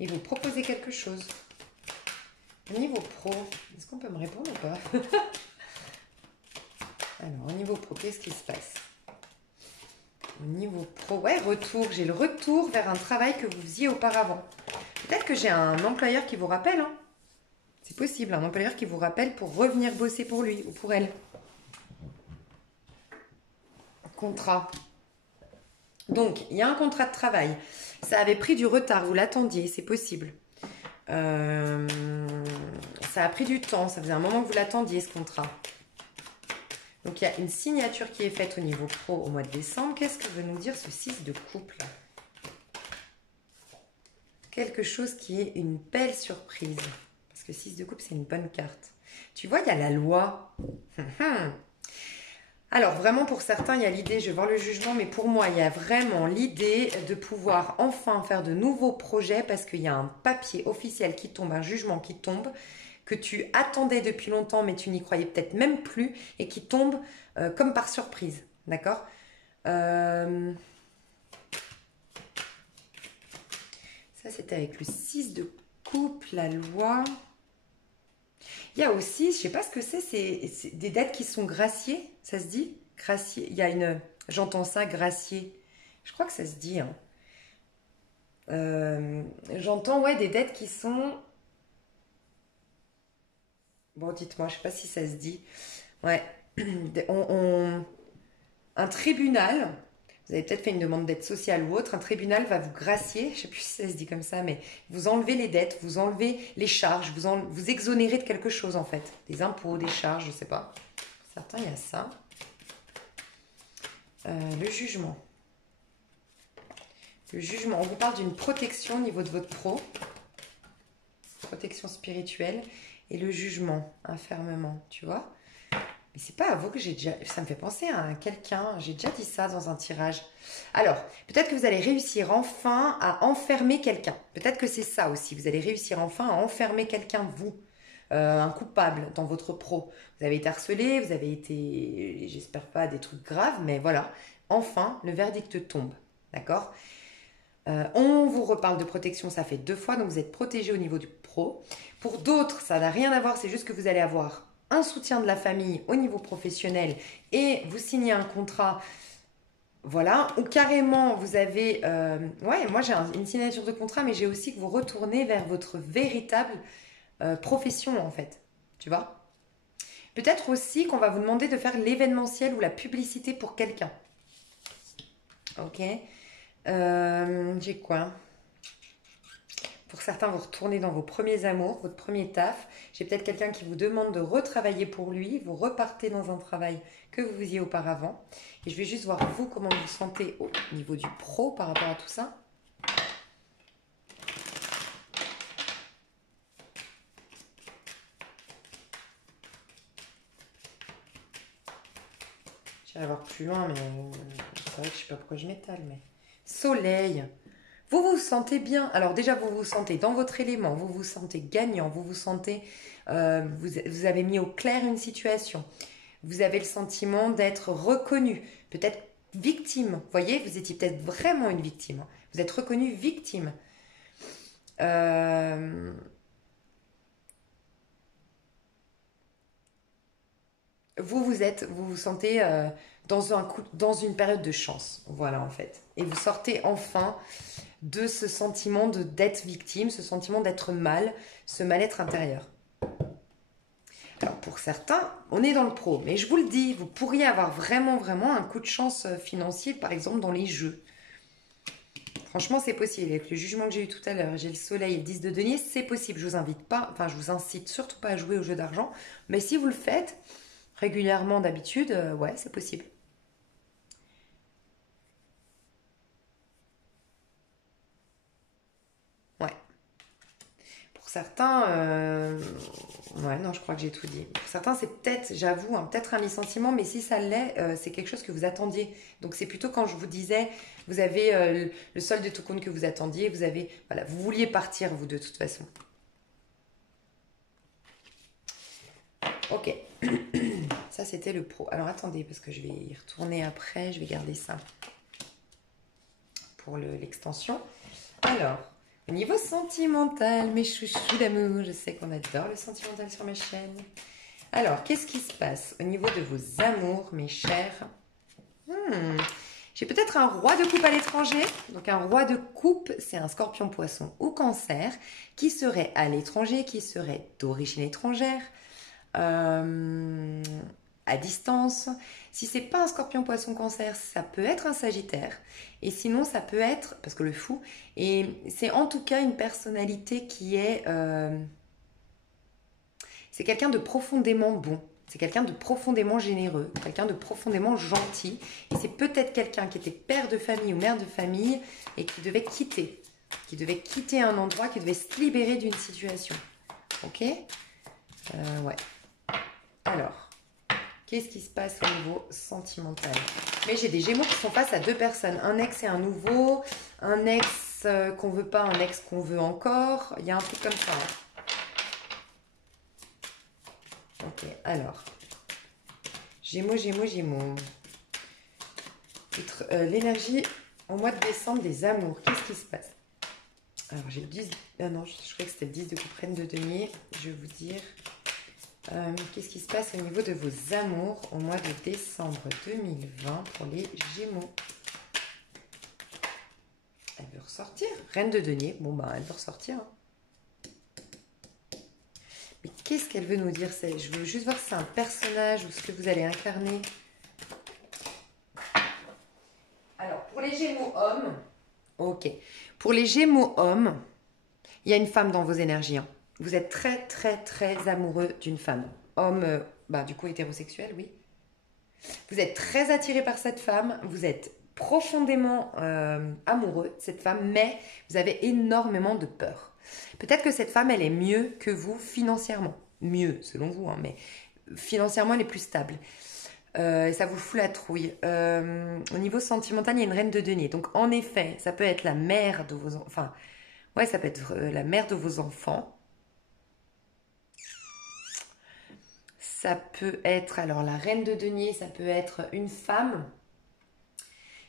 et vous proposer quelque chose. Au niveau pro, est-ce qu'on peut me répondre ou pas? Alors, au niveau pro, qu'est-ce qui se passe? Au niveau pro, ouais, retour. J'ai le retour vers un travail que vous faisiez auparavant. Peut-être que j'ai un employeur qui vous rappelle. Hein. C'est possible, un employeur qui vous rappelle pour revenir bosser pour lui ou pour elle. Contrat. Donc, il y a un contrat de travail. Ça avait pris du retard, vous l'attendiez, c'est possible. Ça a pris du temps, ça faisait un moment que vous l'attendiez ce contrat. Donc il y a une signature qui est faite au niveau pro au mois de décembre. Qu'est-ce que veut nous dire ce 6 de coupe là? Quelque chose qui est une belle surprise. Parce que 6 de coupe, c'est une bonne carte. Tu vois, il y a la loi. Alors vraiment pour certains, il y a l'idée, je vais voir le jugement, mais pour moi, il y a vraiment l'idée de pouvoir enfin faire de nouveaux projets parce qu'il y a un papier officiel qui tombe, un jugement qui tombe, que tu attendais depuis longtemps, mais tu n'y croyais peut-être même plus, et qui tombe comme par surprise. D'accord. Ça, c'était avec le 6 de coupe, la loi. Il y a aussi, je ne sais pas ce que c'est des dettes qui sont graciées, ça se dit? Gracier. Il y a une. J'entends ça, gracier. Je crois que ça se dit. Hein. J'entends, ouais, des dettes qui sont. Bon, dites-moi, je sais pas si ça se dit. Ouais. Un tribunal, vous avez peut-être fait une demande d'aide sociale ou autre, un tribunal va vous gracier, je sais plus si ça se dit comme ça, mais vous enlevez les dettes, vous enlevez les charges, vous exonérez de quelque chose en fait. Des impôts, des charges, je sais pas. Certains, il y a ça. Le jugement. Le jugement, on vous parle d'une protection au niveau de votre pro. Protection spirituelle. Et le jugement, un fermement, tu vois. Mais c'est pas à vous que j'ai déjà... Ça me fait penser à quelqu'un. J'ai déjà dit ça dans un tirage. Alors, peut-être que vous allez réussir enfin à enfermer quelqu'un. Peut-être que c'est ça aussi. Vous allez réussir enfin à enfermer quelqu'un, vous. Un coupable dans votre pro. Vous avez été harcelé, vous avez été... J'espère pas des trucs graves, mais voilà. Enfin, le verdict tombe. D'accord. On vous reparle de protection, ça fait 2 fois, donc vous êtes protégé au niveau du pro. Pour d'autres, ça n'a rien à voir, c'est juste que vous allez avoir un soutien de la famille au niveau professionnel et vous signez un contrat, voilà, ou carrément vous avez, ouais, moi j'ai une signature de contrat, mais j'ai aussi que vous retournez vers votre véritable profession en fait, tu vois. Peut-être aussi qu'on va vous demander de faire l'événementiel ou la publicité pour quelqu'un. Ok. J'ai quoi? Pour certains, vous retournez dans vos premiers amours, votre premier taf. J'ai peut-être quelqu'un qui vous demande de retravailler pour lui. Vous repartez dans un travail que vous faisiez auparavant. Et je vais juste voir vous, comment vous vous sentez au niveau du pro par rapport à tout ça. J'irai voir plus loin, mais c'est vrai que je sais pas pourquoi je m'étale. Mais soleil. Vous vous sentez bien. Alors déjà, vous vous sentez dans votre élément, vous vous sentez gagnant, vous vous sentez... vous avez mis au clair une situation. Vous avez le sentiment d'être reconnu, peut-être victime. Vous voyez, vous étiez peut-être vraiment une victime. Vous êtes reconnu victime. Euh, vous vous sentez dans une période de chance. Voilà, en fait. Et vous sortez enfin de ce sentiment d'être victime, ce sentiment d'être mal, ce mal-être intérieur. Alors pour certains, on est dans le pro, mais je vous le dis, vous pourriez avoir vraiment, vraiment un coup de chance financier, par exemple dans les jeux. Franchement, c'est possible. Avec le jugement que j'ai eu tout à l'heure, j'ai le soleil et le 10 de denier, c'est possible. Je vous invite pas, enfin, je vous incite surtout pas à jouer au jeu d'argent, mais si vous le faites régulièrement d'habitude, ouais, c'est possible. Ouais. Pour certains, ouais, non, je crois que j'ai tout dit. Pour certains, c'est peut-être, j'avoue, hein, peut-être un licenciement, mais si ça l'est, c'est quelque chose que vous attendiez. Donc c'est plutôt quand je vous disais, vous avez le solde de tout compte que vous attendiez, vous avez, voilà, vous vouliez partir, vous, de toute façon. Ok, ça c'était le pro. Alors attendez, parce que je vais y retourner après, je vais garder ça pour l'extension. Alors, au niveau sentimental, mes chouchous d'amour, je sais qu'on adore le sentimental sur ma chaîne. Alors, qu'est-ce qui se passe au niveau de vos amours, mes chers? J'ai peut-être un roi de coupe à l'étranger. Donc, un roi de coupe, c'est un scorpion, poisson ou cancer qui serait à l'étranger, qui serait d'origine étrangère, euh, à distance. Si c'est pas un scorpion, poisson, cancer, ça peut être un sagittaire. Et sinon, ça peut être, parce que le fou, et c'est en tout cas une personnalité qui est... c'est quelqu'un de profondément bon. C'est quelqu'un de profondément généreux, quelqu'un de profondément gentil. Et c'est peut-être quelqu'un qui était père de famille ou mère de famille et qui devait quitter un endroit, qui devait se libérer d'une situation. Ok. Ouais. Alors, qu'est-ce qui se passe au niveau sentimental? Mais j'ai des gémeaux qui sont face à 2 personnes. Un ex et un nouveau. Un ex qu'on veut pas, un ex qu'on veut encore. Il y a un truc comme ça. Hein. Ok, alors. Gémeaux, Gémeaux, Gémeaux. L'énergie au mois de décembre des amours. Qu'est-ce qui se passe? Alors, j'ai le 10... Ah non, je croyais que c'était le 10 de coupe, reine de denier. Je vais vous dire... qu'est-ce qui se passe au niveau de vos amours au mois de décembre 2020 pour les Gémeaux? Elle veut ressortir. Reine de denier. Bon, bah, elle veut ressortir. Hein. Mais Qu'est-ce qu'elle veut nous dire? Je veux juste voir si c'est un personnage ou ce que vous allez incarner. Alors, pour les Gémeaux hommes, ok. Pour les Gémeaux hommes, il y a une femme dans vos énergies. Hein. Vous êtes très, très, très amoureux d'une femme. Homme, du coup, hétérosexuel, oui. Vous êtes très attiré par cette femme. Vous êtes profondément amoureux de cette femme, mais vous avez énormément de peur. Peut-être que cette femme, elle est mieux que vous financièrement. Mieux, selon vous, hein, mais financièrement, elle est plus stable. Ça vous fout la trouille. Au niveau sentimental, il y a une reine de denier. Donc, en effet, ça peut être la mère de vos... Enfin, ouais, ça peut être la mère de vos enfants. Ça peut être... Alors, la reine de denier, ça peut être une femme.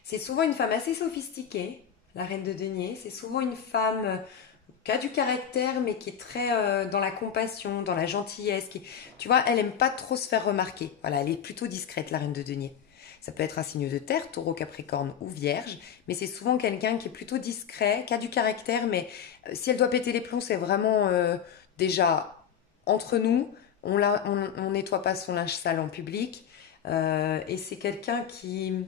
C'est souvent une femme assez sophistiquée, la reine de denier. C'est souvent une femme qui a du caractère, mais qui est très dans la compassion, dans la gentillesse. Tu vois, elle aime pas trop se faire remarquer. Voilà, elle est plutôt discrète, la reine de denier. Ça peut être un signe de terre, taureau, capricorne ou vierge, mais c'est souvent quelqu'un qui est plutôt discret, qui a du caractère, mais si elle doit péter les plombs, c'est vraiment déjà entre nous. On nettoie pas son linge sale en public. Et c'est quelqu'un qui...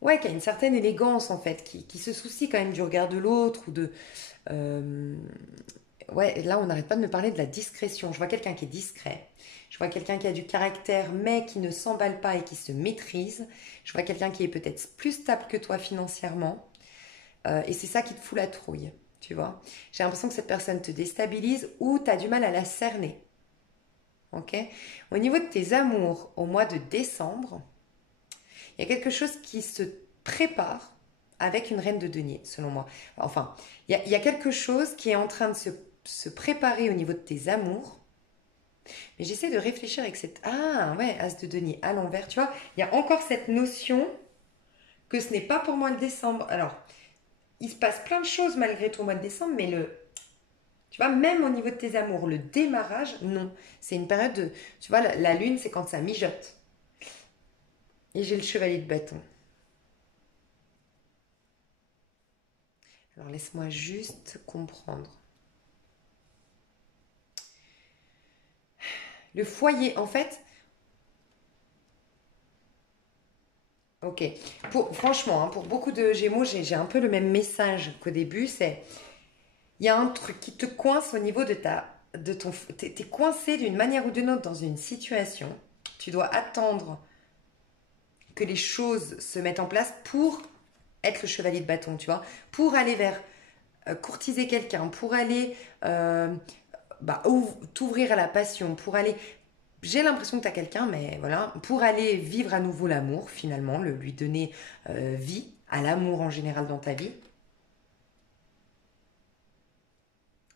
Ouais, qui a une certaine élégance en fait, qui se soucie quand même du regard de l'autre ou de... euh, ouais, là on n'arrête pas de me parler de la discrétion. Je vois quelqu'un qui est discret, je vois quelqu'un qui a du caractère mais qui ne s'emballe pas et qui se maîtrise. Je vois quelqu'un qui est peut-être plus stable que toi financièrement. Et c'est ça qui te fout la trouille, tu vois. J'ai l'impression que cette personne te déstabilise ou tu as du mal à la cerner. Ok. Au niveau de tes amours au mois de décembre, il y a quelque chose qui se prépare avec une reine de denier, selon moi. Enfin, il y a quelque chose qui est en train de se préparer au niveau de tes amours. Mais j'essaie de réfléchir avec cette... Ah, ouais, as de denier à l'envers. Tu vois, il y a encore cette notion que ce n'est pas pour moi le décembre. Alors, il se passe plein de choses malgré tout au mois de décembre, mais tu vois, même au niveau de tes amours, le démarrage, non. C'est une période de... Tu vois, la lune, c'est quand ça mijote. Et j'ai le chevalier de bâton. Alors laisse-moi juste comprendre. Le foyer, en fait, ok. Franchement, hein, pour beaucoup de Gémeaux, j'ai un peu le même message qu'au début. Il y a un truc qui te coince au niveau t'es coincé d'une manière ou d'une autre dans une situation. Tu dois attendre que les choses se mettent en place pour être le chevalier de bâton, tu vois, pour aller vers courtiser quelqu'un, pour aller t'ouvrir à la passion, pour aller... J'ai l'impression que tu as quelqu'un, mais voilà, pour aller vivre à nouveau l'amour, finalement, lui donner vie à l'amour en général dans ta vie.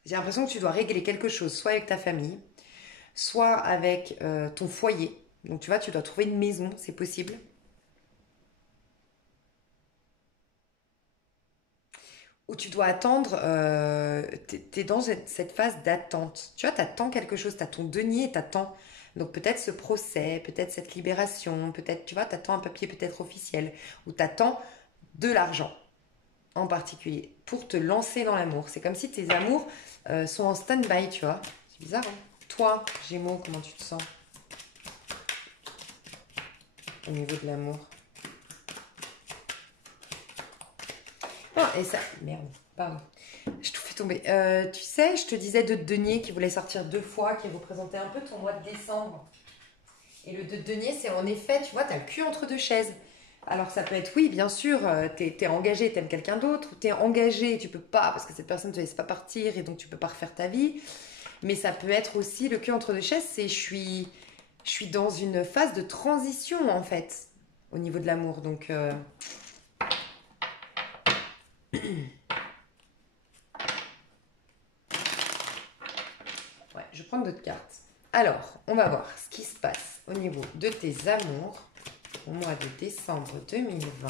J'ai l'impression que tu dois régler quelque chose, soit avec ta famille, soit avec ton foyer. Donc tu vois, tu dois trouver une maison, c'est possible. Où tu dois attendre, t'es dans cette phase d'attente. Tu vois, t'attends quelque chose, t'as ton denier et t'attends. Donc peut-être ce procès, peut-être cette libération, peut-être, tu vois, t'attends un papier peut-être officiel, ou t'attends de l'argent en particulier pour te lancer dans l'amour. C'est comme si tes amours sont en stand-by, tu vois. C'est bizarre, hein. Toi, Gémeaux, comment tu te sens au niveau de l'amour? Non, et ça... Merde, pardon. Je tout fais tomber. Tu sais, je te disais de denier qui voulait sortir 2 fois, qui représentait un peu ton mois de décembre. Et le de denier, c'est en effet, tu vois, t'as le cul entre deux chaises. Alors ça peut être, oui, bien sûr, t'es engagé, t'aimes quelqu'un d'autre, ou t'es engagé, tu peux pas, parce que cette personne ne te laisse pas partir, et donc tu peux pas refaire ta vie. Mais ça peut être aussi le cul entre deux chaises, c'est je suis dans une phase de transition, en fait, au niveau de l'amour. Donc... Ouais, je prends d'autres cartes. Alors, on va voir ce qui se passe au niveau de tes amours au mois de décembre 2020.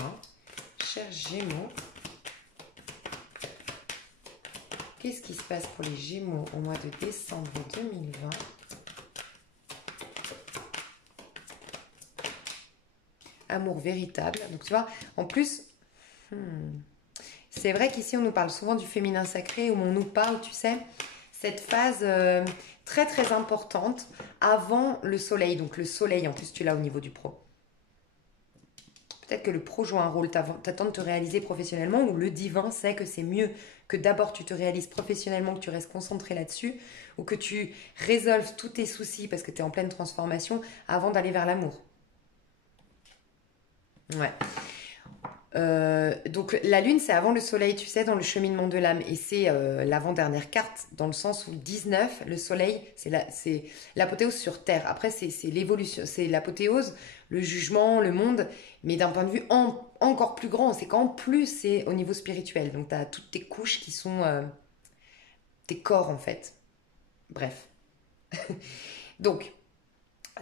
Chers Gémeaux, qu'est-ce qui se passe pour les Gémeaux au mois de décembre 2020? Amour véritable. Donc, tu vois, en plus, c'est vrai qu'ici, on nous parle souvent du féminin sacré, où on nous parle, tu sais, cette phase très très importante avant le soleil. Donc le soleil, en plus tu l'as au niveau du pro. Peut-être que le pro joue un rôle, t'attends de te réaliser professionnellement, ou le divin sait que c'est mieux que d'abord tu te réalises professionnellement, que tu restes concentré là-dessus, ou que tu résolves tous tes soucis parce que tu es en pleine transformation avant d'aller vers l'amour. Ouais. Donc la lune c'est avant le soleil, tu sais, dans le cheminement de l'âme, et c'est l'avant-dernière carte, dans le sens où 19, le soleil c'est l'apothéose sur terre. Après c'est l'évolution, c'est l'apothéose, le jugement, le monde, mais d'un point de vue encore plus grand, c'est qu'en plus c'est au niveau spirituel, donc tu as toutes tes couches qui sont tes corps en fait. Bref. Donc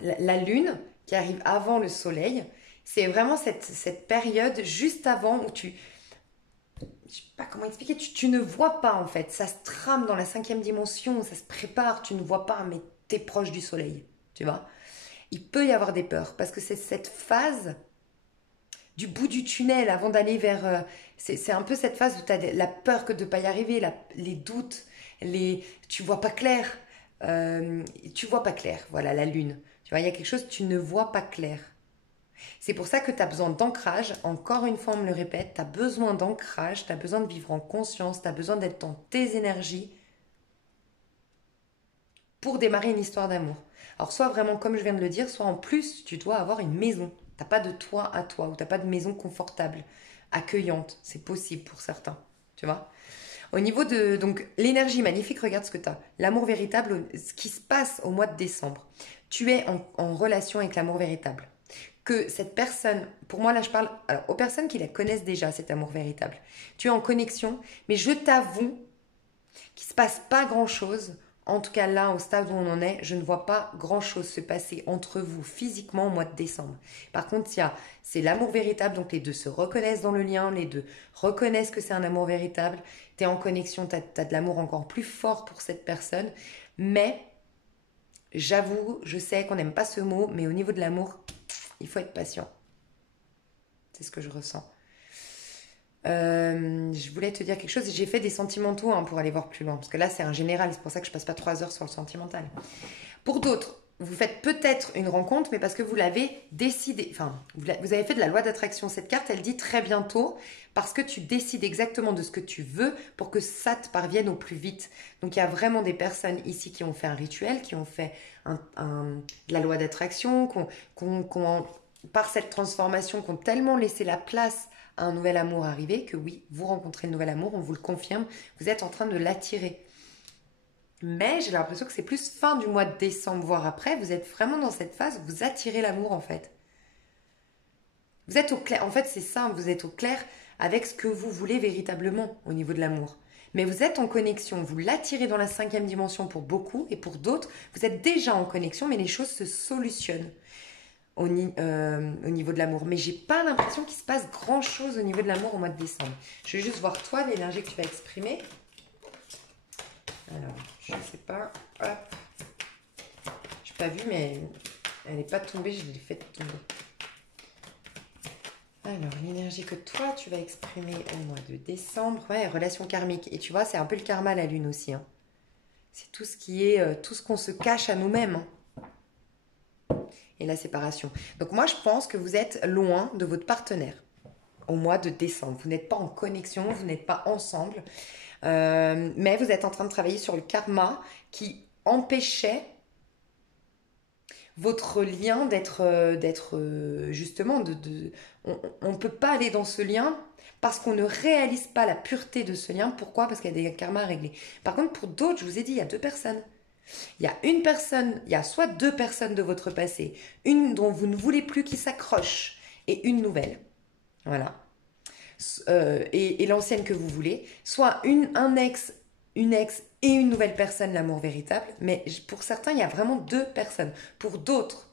la lune qui arrive avant le soleil, c'est vraiment cette période juste avant où je sais pas comment expliquer, tu ne vois pas en fait, ça se trame dans la cinquième dimension, ça se prépare, tu ne vois pas, mais t'es proche du soleil, tu vois. Il peut y avoir des peurs, parce que c'est cette phase du bout du tunnel avant d'aller vers... c'est un peu cette phase où tu as la peur que de ne pas y arriver, les doutes, tu vois pas clair. Tu vois pas clair, voilà, la lune. Tu vois, il y a quelque chose, tu ne vois pas clair. C'est pour ça que tu as besoin d'ancrage. Encore une fois, on me le répète, tu as besoin d'ancrage, tu as besoin de vivre en conscience, tu as besoin d'être dans tes énergies pour démarrer une histoire d'amour. Alors, soit vraiment, comme je viens de le dire, soit en plus, tu dois avoir une maison. T'as pas de toit à toi, ou t'as pas de maison confortable, accueillante. C'est possible pour certains, tu vois. Au niveau de donc l'énergie magnifique, regarde ce que tu as. L'amour véritable, ce qui se passe au mois de décembre. Tu es en relation avec l'amour véritable. Que cette personne, pour moi là je parle alors, aux personnes qui la connaissent déjà, cet amour véritable. Tu es en connexion, mais je t'avoue qu'il ne se passe pas grand-chose. En tout cas là, au stade où on en est, je ne vois pas grand-chose se passer entre vous physiquement au mois de décembre. Par contre, c'est l'amour véritable, donc les deux se reconnaissent dans le lien, les deux reconnaissent que c'est un amour véritable. Tu es en connexion, tu as de l'amour encore plus fort pour cette personne. Mais, j'avoue, je sais qu'on n'aime pas ce mot, mais au niveau de l'amour, il faut être patient. C'est ce que je ressens. Je voulais te dire quelque chose. J'ai fait des sentimentaux pour aller voir plus loin. Parce que là, c'est un général. C'est pour ça que je passe pas 3 heures sur le sentimental. Pour d'autres, vous faites peut-être une rencontre, mais parce que vous l'avez décidé. Enfin, vous avez fait de la loi d'attraction. Cette carte, elle dit très bientôt, parce que tu décides exactement de ce que tu veux pour que ça te parvienne au plus vite. Donc, il y a vraiment des personnes ici qui ont fait un rituel, qui ont fait de la loi d'attraction, par cette transformation, qui ont tellement laissé la place à un nouvel amour arrivé que oui, vous rencontrez le nouvel amour, on vous le confirme, vous êtes en train de l'attirer. Mais j'ai l'impression que c'est plus fin du mois de décembre, voire après, vous êtes vraiment dans cette phase où vous attirez l'amour en fait. Vous êtes au clair, en fait c'est ça, vous êtes au clair avec ce que vous voulez véritablement au niveau de l'amour. Mais vous êtes en connexion, vous l'attirez dans la cinquième dimension pour beaucoup, et pour d'autres, vous êtes déjà en connexion, mais les choses se solutionnent au niveau de l'amour. Mais j'ai pas l'impression qu'il se passe grand chose au niveau de l'amour au mois de décembre. Je vais juste voir toi, l'énergie que tu vas exprimer. Alors, je sais pas. Hop. Je n'ai pas vu, mais elle n'est pas tombée, je l'ai faite tomber. Alors, l'énergie que toi, tu vas exprimer au mois de décembre. Ouais, relation karmique. Et tu vois, c'est un peu le karma, la lune aussi. Hein. C'est tout ce qui est, tout ce qu'on se cache à nous-mêmes. Hein. Et la séparation. Donc moi, je pense que vous êtes loin de votre partenaire au mois de décembre. Vous n'êtes pas en connexion, vous n'êtes pas ensemble. Mais vous êtes en train de travailler sur le karma qui empêchait votre lien d'être justement on ne peut pas aller dans ce lien parce qu'on ne réalise pas la pureté de ce lien. Pourquoi? Parce qu'il y a des karmas à régler. Par contre, pour d'autres, je vous ai dit, il y a deux personnes. Il y a une personne, il y a soit deux personnes de votre passé, une dont vous ne voulez plus qui s'accroche et une nouvelle. Voilà. Et l'ancienne que vous voulez, soit un ex, une ex et une nouvelle personne, l'amour véritable. Mais pour certains, il y a vraiment deux personnes. Pour d'autres,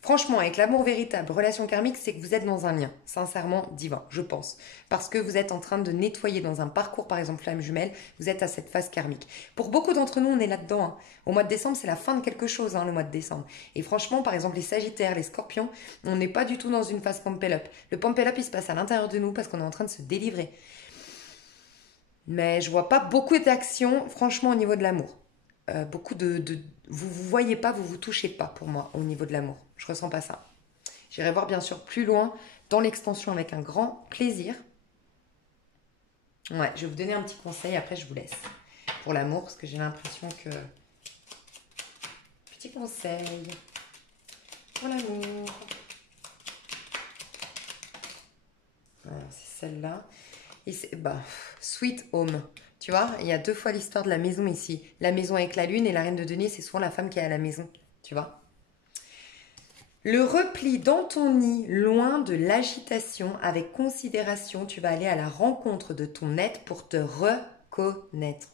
franchement, avec l'amour véritable, relation karmique, c'est que vous êtes dans un lien, sincèrement divin, je pense. Parce que vous êtes en train de nettoyer dans un parcours, par exemple, flamme jumelle, vous êtes à cette phase karmique. Pour beaucoup d'entre nous, on est là-dedans. Hein. Au mois de décembre, c'est la fin de quelque chose, hein, le mois de décembre. Et franchement, par exemple, les sagittaires, les scorpions, on n'est pas du tout dans une phase pump up. Le pump up, il se passe à l'intérieur de nous parce qu'on est en train de se délivrer. Mais je vois pas beaucoup d'actions, franchement, au niveau de l'amour. Beaucoup vous voyez pas, vous vous touchez pas pour moi au niveau de l'amour. Je ressens pas ça. J'irai voir bien sûr plus loin dans l'extension avec un grand plaisir. Ouais, je vais vous donner un petit conseil, après je vous laisse pour l'amour, parce que j'ai l'impression que... Petit conseil pour l'amour. Voilà, c'est celle-là. Et c'est, Sweet Home. Tu vois, il y a 2 fois l'histoire de la maison ici. La maison avec la lune et la reine de denier, c'est souvent la femme qui est à la maison. Tu vois. Le repli dans ton nid, loin de l'agitation, avec considération, tu vas aller à la rencontre de ton être pour te reconnaître.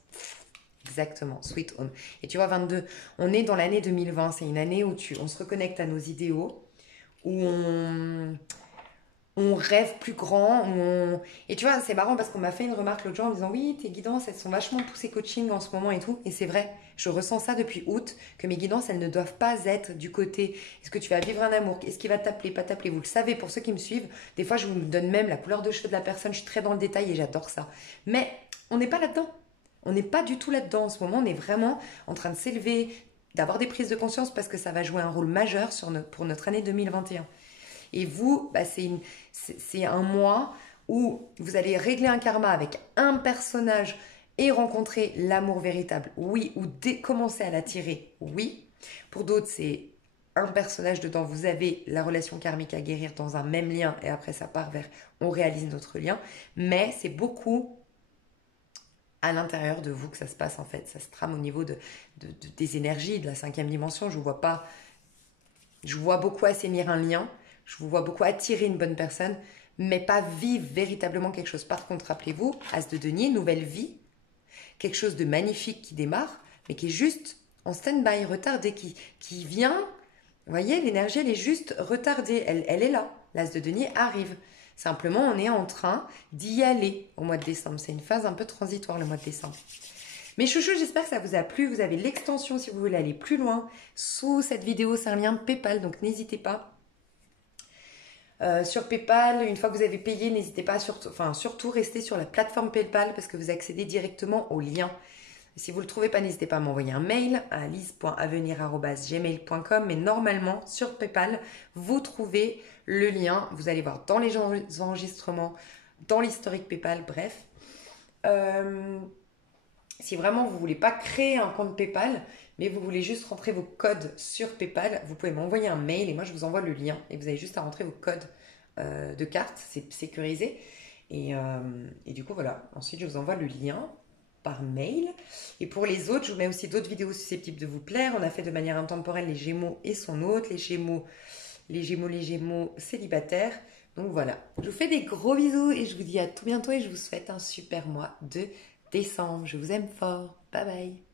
Exactement, Sweet Home. Et tu vois, 22, on est dans l'année 2020, c'est une année où on se reconnecte à nos idéaux, où on rêve plus grand. Et tu vois, c'est marrant parce qu'on m'a fait une remarque l'autre jour en me disant oui, tes guidances, elles sont vachement poussées coaching en ce moment et tout. Et c'est vrai, je ressens ça depuis août, que mes guidances, elles ne doivent pas être du côté est-ce que tu vas vivre un amour, est-ce qu'il va t'appeler, pas t'appeler. Vous le savez, pour ceux qui me suivent, des fois, je vous donne même la couleur de cheveux de la personne, je suis très dans le détail et j'adore ça. Mais on n'est pas là-dedans. On n'est pas du tout là-dedans en ce moment. On est vraiment en train de s'élever, d'avoir des prises de conscience parce que ça va jouer un rôle majeur pour notre année 2021. Et vous, c'est un mois où vous allez régler un karma avec un personnage et rencontrer l'amour véritable, oui, ou commencer à l'attirer, oui. Pour d'autres, c'est un personnage dedans, vous avez la relation karmique à guérir dans un même lien et après ça part vers on réalise notre lien. Mais c'est beaucoup à l'intérieur de vous que ça se passe en fait. Ça se trame au niveau des énergies, de la 5e dimension. Je vous vois beaucoup assainir un lien. Je vous vois beaucoup attirer une bonne personne, mais pas vivre véritablement quelque chose. Par contre, rappelez-vous, As de denier, nouvelle vie, quelque chose de magnifique qui démarre, mais qui est juste en stand-by, retardé, qui vient. Vous voyez, l'énergie, elle est juste retardée. Elle est là. L'As de denier arrive. Simplement, on est en train d'y aller au mois de décembre. C'est une phase un peu transitoire, le mois de décembre. Mes chouchous, j'espère que ça vous a plu. Vous avez l'extension si vous voulez aller plus loin. Sous cette vidéo, c'est un lien PayPal, donc n'hésitez pas. Sur PayPal, une fois que vous avez payé, n'hésitez pas à surtout rester sur la plateforme PayPal parce que vous accédez directement au lien. Si vous ne le trouvez pas, n'hésitez pas à m'envoyer un mail à lise.avenir@gmail.com. Mais normalement, sur PayPal, vous trouvez le lien. Vous allez voir dans les enregistrements, dans l'historique PayPal, bref. Si vraiment vous ne voulez pas créer un compte PayPal, mais vous voulez juste rentrer vos codes sur PayPal, vous pouvez m'envoyer un mail et moi je vous envoie le lien. Et vous avez juste à rentrer vos codes de carte, c'est sécurisé. Et du coup, voilà. Ensuite, je vous envoie le lien par mail. Et pour les autres, je vous mets aussi d'autres vidéos susceptibles de vous plaire. On a fait de manière intemporelle les Gémeaux et son hôte, les Gémeaux célibataires. Donc voilà. Je vous fais des gros bisous et je vous dis à tout bientôt et je vous souhaite un super mois de décembre. Je vous aime fort. Bye bye.